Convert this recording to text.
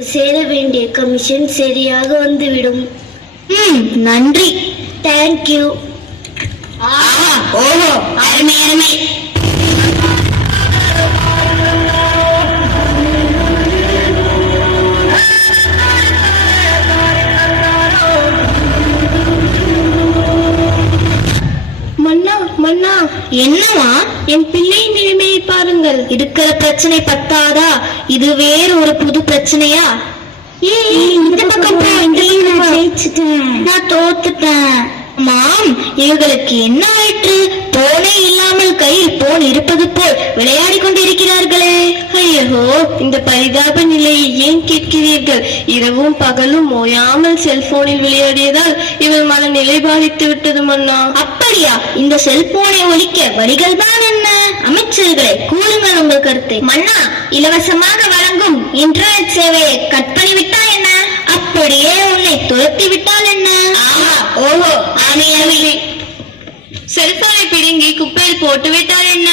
சேர வேண்டிய கமிஷன் சரியாக வந்துவிடும். நன்றி. தேங்க்யூ. ஓஹோ, அருமை அருமை. மன்னா மன்னா, என்னவா? என் பிள்ளையின் நிலைமையை பாருங்கள். இருக்கிற பிரச்சனை பத்தாதா? இது வேறு ஒரு புது பிரச்சனையா? இந்த பக்கம் போ. நான் ஜெயிச்சிட்டேன். நான் தோத்துட்டேன். மாம், இவர்களுக்கு என்ன ஆயிற்று? போனே இல்லாமல் கையில் போன் இருப்பது போல் விளையாடி கொண்டிருக்கிறார்களே. ஐயோ, இந்த பரிதாப நிலையை ஏன் கேட்கிறீர்கள்? இரவும் பகலும் ஓயாமல் செல்போனில் விளையாடியதால் இவள் மனநிலை பாதித்து விட்டது மன்னா. அப்படியா? இந்த செல்போனை ஒழிக்க வழிகள் தான் என்ன? அமைச்சர்களை கூறுங்கள் உங்கள் கருத்தை. மன்னா, இலவசமாக வழங்கும் இன்டர்நெட் சேவையை கட் பண்ணிவிட்டால் என்ன? அப்படியே உன்னை துரத்தி விட்டால் என்ன? ஓஹோ, செல்போனை பிடுங்கி குப்பையில் போட்டு விட்டால் என்ன?